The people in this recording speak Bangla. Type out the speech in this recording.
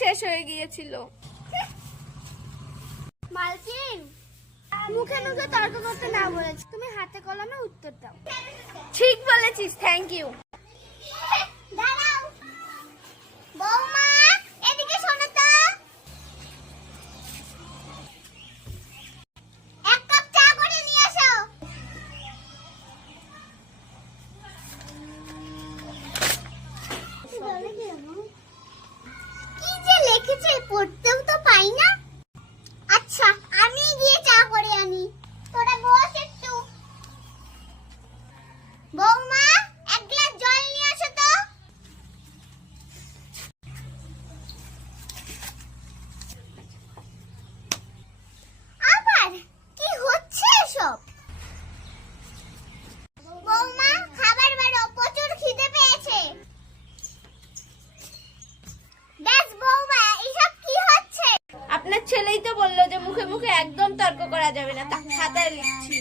শেষ হয়ে গিয়েছিল। মালকিন, মুখে মুখে তর্ক করতে না বলেছি, তুমি হাতে কলমে উত্তর দাও। ঠিক বলেছিস, থ্যাংক ইউ। দাঁড়াও বৌমা, এদিকে শোনো তো, এক কাপ চা করে নিয়ে আসো। কি যে লিখেছে পড়তেও তো পাই না। আচ্ছা, আমি গিয়ে চা করে আনি, তোরা বস একটু। বৌমা, এক গ্লাস জল নিয়ে আসো তো। আবার কি হচ্ছে এসব? বৌমা, খাবার বাড়ো, প্রচুর খিদে পেয়েছে। ব্যাস বৌমা, এসব কি হচ্ছে? আপনার ছেলেই তো বললো যে মুখে মুখে একদম তর্ক করা যাবে না, তা খাতায় লিখছি।